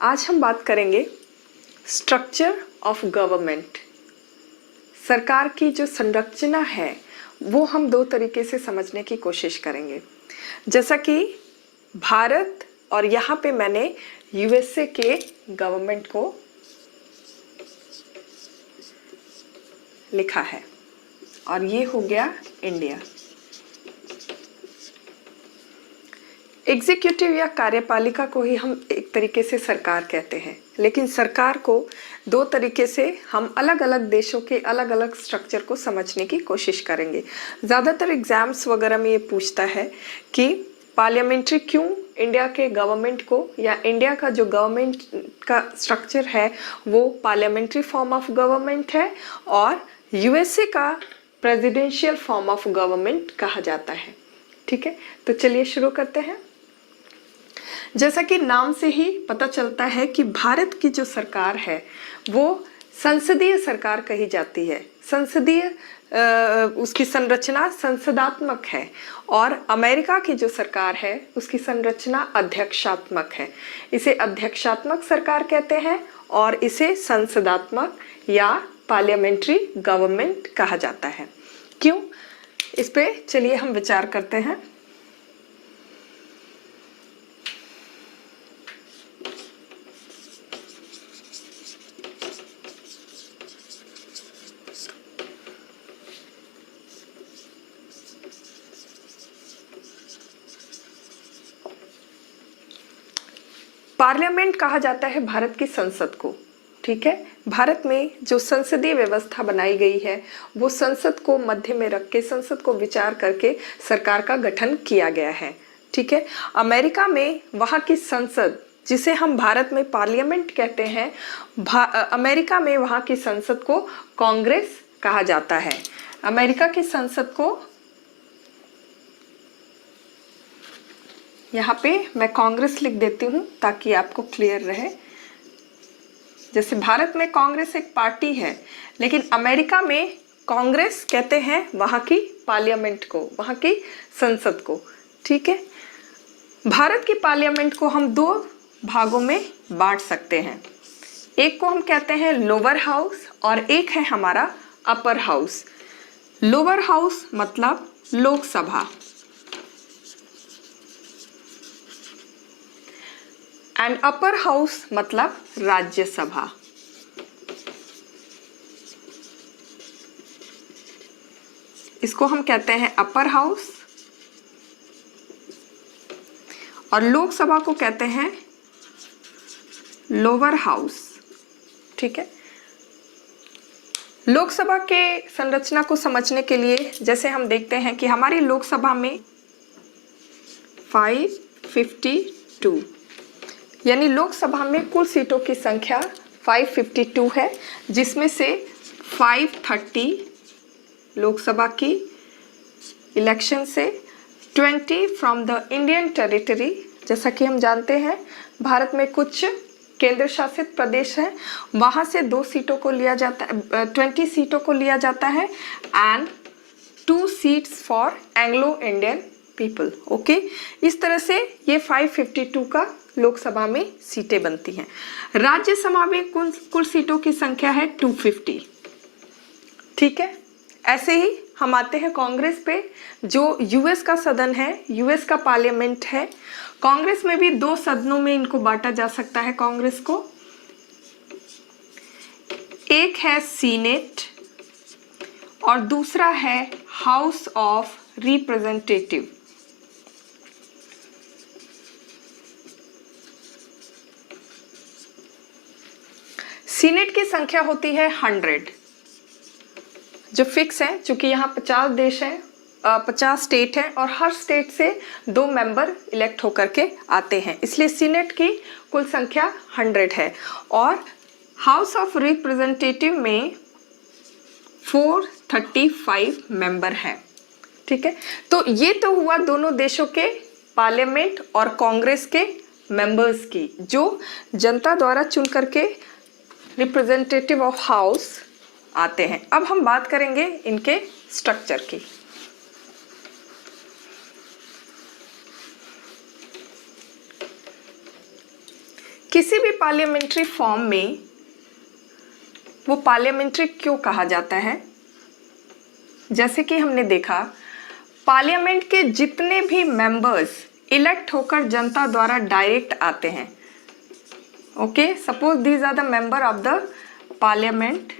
आज हम बात करेंगे स्ट्रक्चर ऑफ गवर्नमेंट। सरकार की जो संरचना है वो हम दो तरीके से समझने की कोशिश करेंगे। जैसा कि भारत और यहाँ पे मैंने यूएसए के गवर्नमेंट को लिखा है और ये हो गया इंडिया। एग्जीक्यूटिव या कार्यपालिका को ही हम एक तरीके से सरकार कहते हैं, लेकिन सरकार को दो तरीके से हम अलग अलग देशों के अलग अलग स्ट्रक्चर को समझने की कोशिश करेंगे। ज़्यादातर एग्जाम्स वगैरह में ये पूछता है कि पार्लियामेंट्री क्यों इंडिया के गवर्नमेंट को, या इंडिया का जो गवर्नमेंट का स्ट्रक्चर है वो पार्लियामेंट्री फॉर्म ऑफ गवर्नमेंट है और यूएसए का प्रेसिडेंशियल फॉर्म ऑफ गवर्नमेंट कहा जाता है। ठीक है, तो चलिए शुरू करते हैं। जैसा कि नाम से ही पता चलता है कि भारत की जो सरकार है वो संसदीय सरकार कही जाती है। संसदीय उसकी संरचना संसदात्मक है और अमेरिका की जो सरकार है उसकी संरचना अध्यक्षात्मक है। इसे अध्यक्षात्मक सरकार कहते हैं और इसे संसदात्मक या पार्लियामेंट्री गवर्नमेंट कहा जाता है। क्यों, इस पे चलिए हम विचार करते हैं। पार्लियामेंट कहा जाता है भारत की संसद को। ठीक है, भारत में जो संसदीय व्यवस्था बनाई गई है वो संसद को मध्य में रख के, संसद को विचार करके सरकार का गठन किया गया है। ठीक है, अमेरिका में वहाँ की संसद, जिसे हम भारत में पार्लियामेंट कहते हैं, अमेरिका में वहाँ की संसद को कांग्रेस कहा जाता है। अमेरिका की संसद को, यहाँ पे मैं कांग्रेस लिख देती हूँ ताकि आपको क्लियर रहे। जैसे भारत में कांग्रेस एक पार्टी है, लेकिन अमेरिका में कांग्रेस कहते हैं वहाँ की पार्लियामेंट को, वहाँ की संसद को। ठीक है, भारत की पार्लियामेंट को हम दो भागों में बांट सकते हैं। एक को हम कहते हैं लोअर हाउस और एक है हमारा अपर हाउस। लोअर हाउस मतलब लोकसभा एंड अपर हाउस मतलब राज्यसभा। इसको हम कहते हैं अपर हाउस और लोकसभा को कहते हैं लोअर हाउस। ठीक है, लोकसभा के संरचना को समझने के लिए जैसे हम देखते हैं कि हमारी लोकसभा में 552, यानी लोकसभा में कुल सीटों की संख्या 552 है, जिसमें से 530 लोकसभा की इलेक्शन से, 20 फ्रॉम द इंडियन टेरिटरी। जैसा कि हम जानते हैं भारत में कुछ केंद्र शासित प्रदेश हैं, वहाँ से 2 सीटों को लिया जाता है, 20 सीटों को लिया जाता है and 2 seats for Anglo Indian people. Okay, इस तरह से ये 552 का लोकसभा में सीटें बनती हैं। राज्यसभा में कुल सीटों की संख्या है 250। ठीक है, ऐसे ही हम आते हैं कांग्रेस पे, जो यूएस का सदन है, यूएस का पार्लियामेंट है। कांग्रेस में भी 2 सदनों में इनको बांटा जा सकता है कांग्रेस को। एक है सीनेट और दूसरा है हाउस ऑफ रिप्रेजेंटेटिव। सीनेट की संख्या होती है 100, जो फिक्स है, क्योंकि यहाँ 50 देश हैं, 50 स्टेट हैं और हर स्टेट से 2 मेंबर इलेक्ट होकर के आते हैं, इसलिए सीनेट की कुल संख्या 100 है। और हाउस ऑफ रिप्रेजेंटेटिव में 435 मेंबर हैं। ठीक है, तो ये तो हुआ दोनों देशों के पार्लियामेंट और कांग्रेस के मेंबर्स की, जो जनता द्वारा चुन करके रिप्रेजेंटेटिव ऑफ हाउस आते हैं। अब हम बात करेंगे इनके स्ट्रक्चर की। किसी भी पार्लियामेंट्री फॉर्म में वो पार्लियामेंट्री क्यों कहा जाता है? जैसे कि हमने देखा, पार्लियामेंट के जितने भी मेंबर्स इलेक्ट होकर जनता द्वारा डायरेक्ट आते हैं, okay, suppose these are the member of the parliament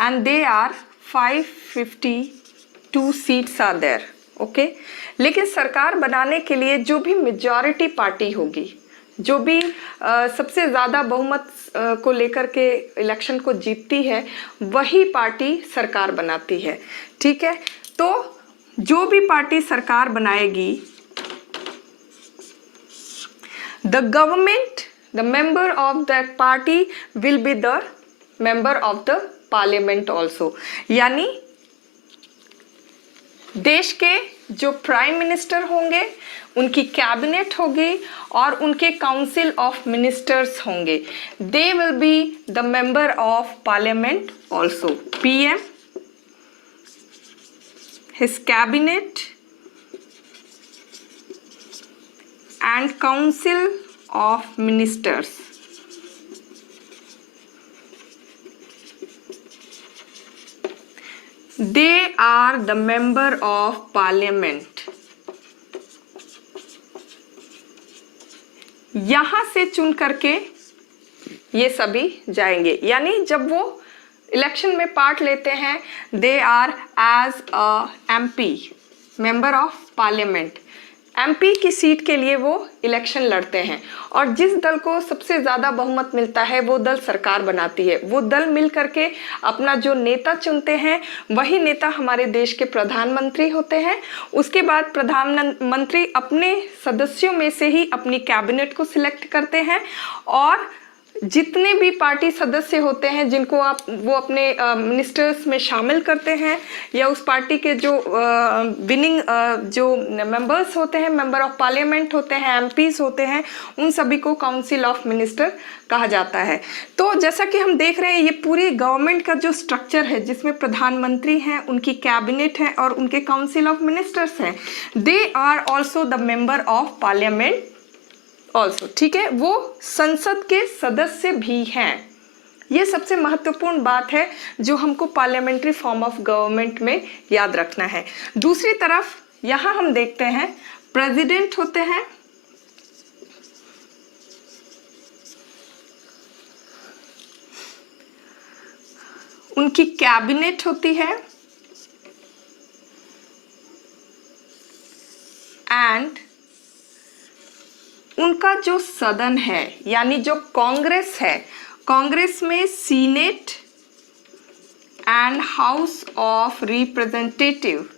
and they are 552 seats are there, okay. लेकिन सरकार बनाने के लिए जो भी मेजॉरिटी पार्टी होगी, जो भी सबसे ज़्यादा बहुमत को लेकर के इलेक्शन को जीतती है, वही पार्टी सरकार बनाती है, ठीक है। तो जो भी पार्टी सरकार बनाएगी, the government, the member of that party will be the member of the parliament also. यानी देश के जो प्राइम मिनिस्टर होंगे, उनकी कैबिनेट होगी और उनके काउंसिल ऑफ मिनिस्टर्स होंगे, they will be the member of parliament also. PM, his cabinet and council of ministers, they are the member of parliament। यहां से चुन करके ये सभी जाएंगे, यानी जब वो इलेक्शन में पार्ट लेते हैं, they are as a MP, member of parliament. MP की सीट के लिए वो इलेक्शन लड़ते हैं और जिस दल को सबसे ज़्यादा बहुमत मिलता है वो दल सरकार बनाती है। वो दल मिल करके अपना जो नेता चुनते हैं, वही नेता हमारे देश के प्रधानमंत्री होते हैं। उसके बाद प्रधानमंत्री अपने सदस्यों में से ही अपनी कैबिनेट को सिलेक्ट करते हैं और जितने भी पार्टी सदस्य होते हैं जिनको वो अपने मिनिस्टर्स में शामिल करते हैं, या उस पार्टी के जो विनिंग जो मेंबर्स होते हैं, मेंबर ऑफ पार्लियामेंट होते हैं, एमपीज होते हैं, उन सभी को काउंसिल ऑफ मिनिस्टर कहा जाता है। तो जैसा कि हम देख रहे हैं, ये पूरी गवर्नमेंट का जो स्ट्रक्चर है, जिसमें प्रधानमंत्री हैं, उनकी कैबिनेट है और उनके काउंसिल ऑफ मिनिस्टर्स हैं, they are also the member of parliament also, ठीक है। वो संसद के सदस्य भी हैं। ये सबसे महत्वपूर्ण बात है जो हमको पार्लियामेंट्री फॉर्म ऑफ गवर्नमेंट में याद रखना है। दूसरी तरफ यहाँ हम देखते हैं प्रेसिडेंट होते हैं, उनकी कैबिनेट होती है एंड उनका जो सदन है, यानी जो कांग्रेस है, कांग्रेस में senate and house of representative,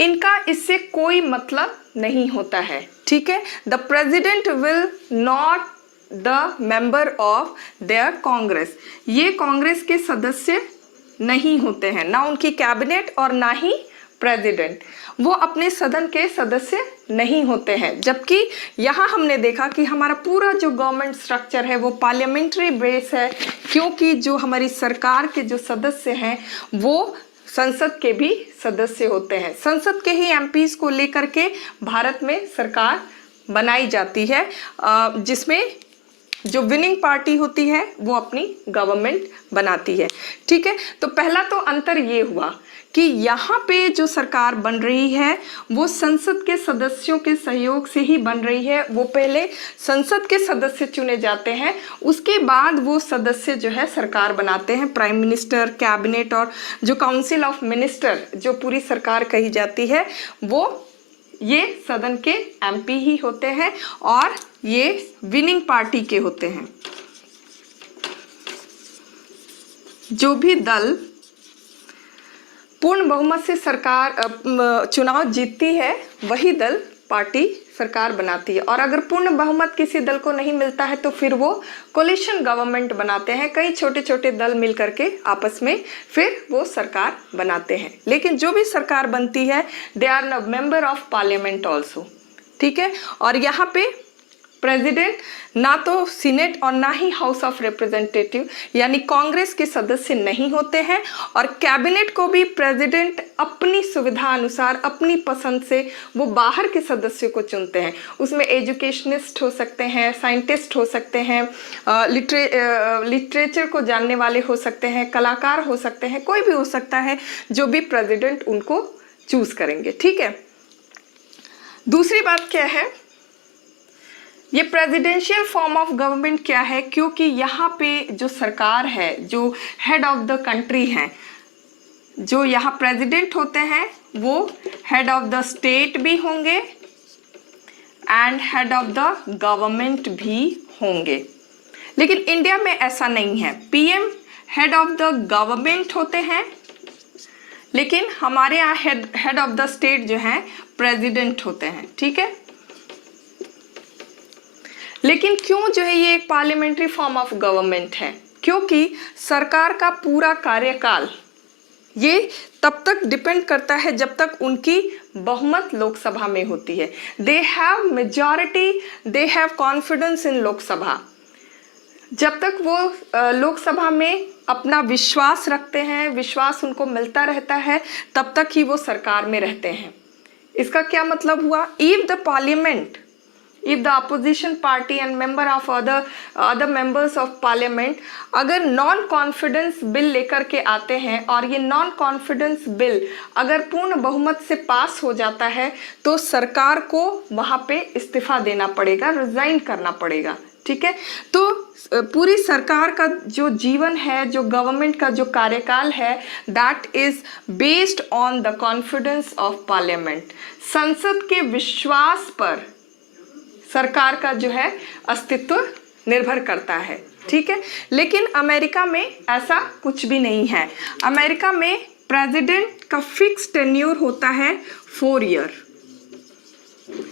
इनका इससे कोई मतलब नहीं होता है, ठीक है। The president will not the member of their Congress, ये कांग्रेस के सदस्य नहीं होते हैं, ना उनकी कैबिनेट और ना ही प्रेसिडेंट, वो अपने सदन के सदस्य नहीं होते हैं। जबकि यहाँ हमने देखा कि हमारा पूरा जो गवर्नमेंट स्ट्रक्चर है वो पार्लियामेंट्री बेस है, क्योंकि जो हमारी सरकार के जो सदस्य हैं वो संसद के भी सदस्य होते हैं। संसद के ही एमपीज को लेकर के भारत में सरकार बनाई जाती है, जिसमें जो विनिंग पार्टी होती है वो अपनी गवर्नमेंट बनाती है, ठीक है। तो पहला तो अंतर ये हुआ कि यहाँ पे जो सरकार बन रही है वो संसद के सदस्यों के सहयोग से ही बन रही है। वो पहले संसद के सदस्य चुने जाते हैं, उसके बाद वो सदस्य जो है सरकार बनाते हैं। प्राइम मिनिस्टर, कैबिनेट और जो काउंसिल ऑफ मिनिस्टर, जो पूरी सरकार कही जाती है, वो ये सदन के एमपी ही होते हैं और ये विनिंग पार्टी के होते हैं। जो भी दल पूर्ण बहुमत से सरकार चुनाव जीतती है, वही दल पार्टी सरकार बनाती है। और अगर पूर्ण बहुमत किसी दल को नहीं मिलता है तो फिर वो कोलिशन गवर्नमेंट बनाते हैं, कई छोटे छोटे दल मिल करके आपस में फिर वो सरकार बनाते हैं। लेकिन जो भी सरकार बनती है, they are the member of parliament also, ठीक है। और यहाँ पे प्रेसिडेंट ना तो सीनेट और ना ही हाउस ऑफ रिप्रेजेंटेटिव यानी कांग्रेस के सदस्य नहीं होते हैं, और कैबिनेट को भी प्रेसिडेंट अपनी सुविधा अनुसार अपनी पसंद से वो बाहर के सदस्यों को चुनते हैं। उसमें एजुकेशनिस्ट हो सकते हैं, साइंटिस्ट हो सकते हैं, लिटरेचर को जानने वाले हो सकते हैं, कलाकार हो सकते हैं, कोई भी हो सकता है जो भी प्रेसिडेंट उनको चूज करेंगे। ठीक है, दूसरी बात क्या है, ये प्रेसिडेंशियल फॉर्म ऑफ गवर्नमेंट क्या है, क्योंकि यहाँ पे जो सरकार है, जो हेड ऑफ द कंट्री हैं, जो यहाँ प्रेसिडेंट होते हैं वो हेड ऑफ द स्टेट भी होंगे and head of the government भी होंगे। लेकिन इंडिया में ऐसा नहीं है, PM head of the government होते हैं, लेकिन हमारे यहाँ हेड ऑफ द स्टेट जो है प्रेसिडेंट होते हैं। ठीक है, लेकिन क्यों जो है ये एक पार्लियामेंट्री फॉर्म ऑफ गवर्नमेंट है, क्योंकि सरकार का पूरा कार्यकाल ये तब तक डिपेंड करता है जब तक उनकी बहुमत लोकसभा में होती है। They have majority, they have confidence in Lok Sabha. जब तक वो लोकसभा में अपना विश्वास रखते हैं, विश्वास उनको मिलता रहता है, तब तक ही वो सरकार में रहते हैं। इसका क्या मतलब हुआ, if the parliament, if the opposition party and member of other members of parliament अगर नॉन कॉन्फिडेंस बिल लेकर के आते हैं और ये नॉन कॉन्फिडेंस बिल अगर पूर्ण बहुमत से पास हो जाता है तो सरकार को वहाँ पे इस्तीफा देना पड़ेगा, रिजाइन करना पड़ेगा। ठीक है, तो पूरी सरकार का जो जीवन है, जो गवर्नमेंट का जो कार्यकाल है, that is based on the confidence of parliament. संसद के विश्वास पर सरकार का जो है अस्तित्व निर्भर करता है। ठीक है, लेकिन अमेरिका में ऐसा कुछ भी नहीं है। अमेरिका में प्रेसिडेंट का फिक्स टेन्योर होता है 4 ईयर।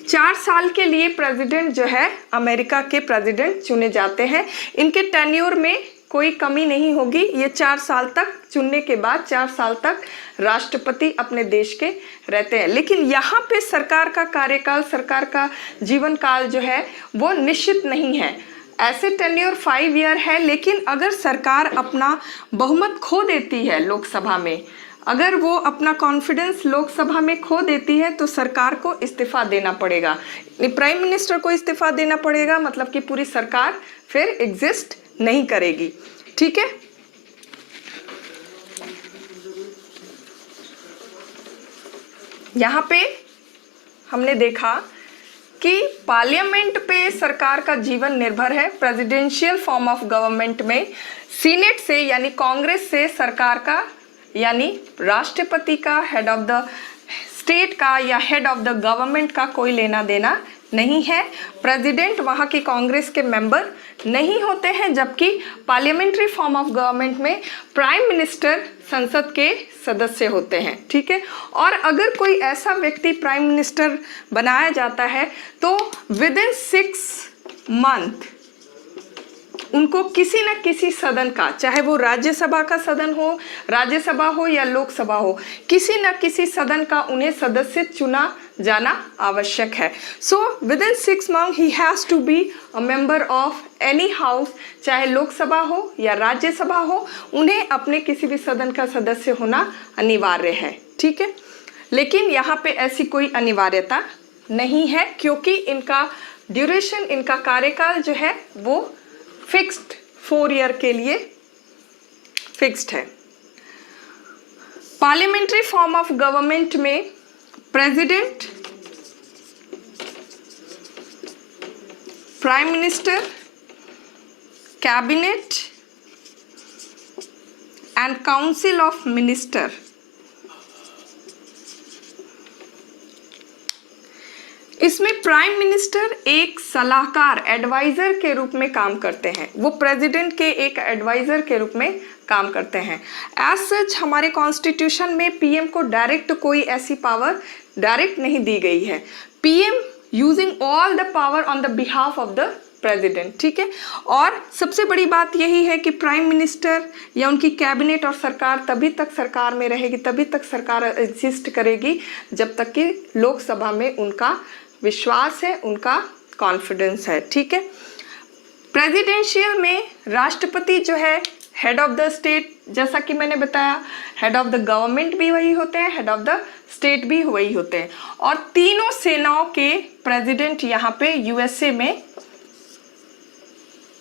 4 साल के लिए प्रेसिडेंट जो है अमेरिका के प्रेसिडेंट चुने जाते हैं। इनके टेन्योर में कोई कमी नहीं होगी, ये 4 साल तक चुनने के बाद 4 साल तक राष्ट्रपति अपने देश के रहते हैं। लेकिन यहाँ पे सरकार का कार्यकाल, सरकार का जीवन काल जो है वो निश्चित नहीं है। ऐसे टेन्योर 5 ईयर है, लेकिन अगर सरकार अपना बहुमत खो देती है लोकसभा में, अगर वो अपना कॉन्फिडेंस लोकसभा में खो देती है तो सरकार को इस्तीफा देना पड़ेगा। प्राइम मिनिस्टर को इस्तीफा देना पड़ेगा, मतलब कि पूरी सरकार फिर एग्जिस्ट नहीं करेगी। ठीक है, यहाँ पे हमने देखा कि पार्लियामेंट पे सरकार का जीवन निर्भर है। प्रेसिडेंशियल फॉर्म ऑफ गवर्नमेंट में सीनेट से यानी कांग्रेस से सरकार का यानी राष्ट्रपति का, हेड ऑफ द स्टेट का या हेड ऑफ द गवर्नमेंट का कोई लेना देना नहीं है। प्रेसिडेंट वहाँ की कांग्रेस के मेंबर नहीं होते हैं, जबकि पार्लियामेंट्री फॉर्म ऑफ गवर्नमेंट में प्राइम मिनिस्टर संसद के सदस्य होते हैं। ठीक है, और अगर कोई ऐसा व्यक्ति प्राइम मिनिस्टर बनाया जाता है तो विद इन 6 मंथ उनको किसी न किसी सदन का, चाहे वो राज्यसभा का सदन हो, राज्यसभा हो या लोकसभा हो, किसी न किसी सदन का उन्हें सदस्य चुना जाना आवश्यक है। So within 6 month he has to be a member of any house, चाहे लोकसभा हो या राज्यसभा हो, उन्हें अपने किसी भी सदन का सदस्य होना अनिवार्य है। ठीक है, लेकिन यहाँ पे ऐसी कोई अनिवार्यता नहीं है, क्योंकि इनका ड्यूरेशन, इनका कार्यकाल जो है वो फिक्स्ड 4 ईयर के लिए फिक्स्ड है। पार्लियामेंट्री फॉर्म ऑफ गवर्नमेंट में president, prime minister, cabinet and council of minister, इसमें प्राइम मिनिस्टर एक सलाहकार, एडवाइजर के रूप में काम करते हैं। वो प्रेसिडेंट के एक एडवाइजर के रूप में काम करते हैं। एज सच हमारे कॉन्स्टिट्यूशन में पीएम को डायरेक्ट कोई ऐसी पावर डायरेक्ट नहीं दी गई है। PM using all the power on the behalf of the president. ठीक है, और सबसे बड़ी बात यही है कि प्राइम मिनिस्टर या उनकी कैबिनेट और सरकार तभी तक सरकार में रहेगी, तभी तक सरकार एग्जिस्ट करेगी जब तक कि लोकसभा में उनका विश्वास है, उनका कॉन्फिडेंस है। ठीक है, प्रेसिडेंशियल में राष्ट्रपति जो है हेड ऑफ द स्टेट, जैसा कि मैंने बताया, हेड ऑफ द गवर्नमेंट भी वही होते हैं, हेड ऑफ द स्टेट भी वही होते हैं, और तीनों सेनाओं के प्रेसिडेंट यहाँ पे यूएसए में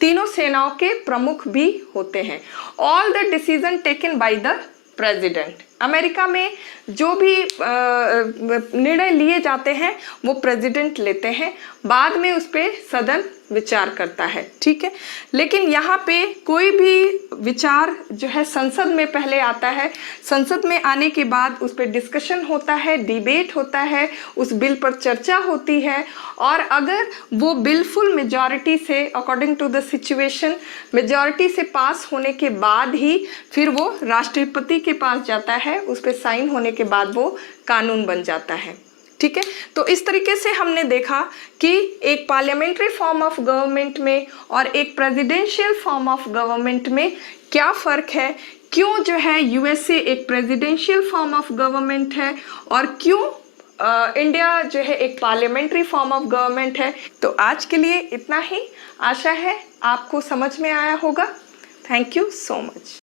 तीनों सेनाओं के प्रमुख भी होते हैं। All the decision taken by the president. America में जो भी निर्णय लिए जाते हैं वो प्रेसिडेंट लेते हैं, बाद में उस पर सदन विचार करता है। ठीक है, लेकिन यहाँ पे कोई भी विचार जो है संसद में पहले आता है, संसद में आने के बाद उस पर डिस्कशन होता है, डिबेट होता है, उस बिल पर चर्चा होती है, और अगर वो बिल फुल मेजॉरिटी से, according to the situation, majority से पास होने के बाद ही फिर वो राष्ट्रपति के पास जाता है, उस पर साइन होने के बाद वो कानून बन जाता है। ठीक है, तो इस तरीके से हमने देखा कि एक पार्लियामेंट्री फॉर्म ऑफ गवर्नमेंट में और एक प्रेसिडेंशियल फॉर्म ऑफ गवर्नमेंट में क्या फ़र्क है, क्यों जो है यूएसए एक प्रेसिडेंशियल फॉर्म ऑफ गवर्नमेंट है और क्यों इंडिया जो है एक पार्लियामेंट्री फॉर्म ऑफ गवर्नमेंट है। तो आज के लिए इतना ही, आशा है आपको समझ में आया होगा। Thank you so much.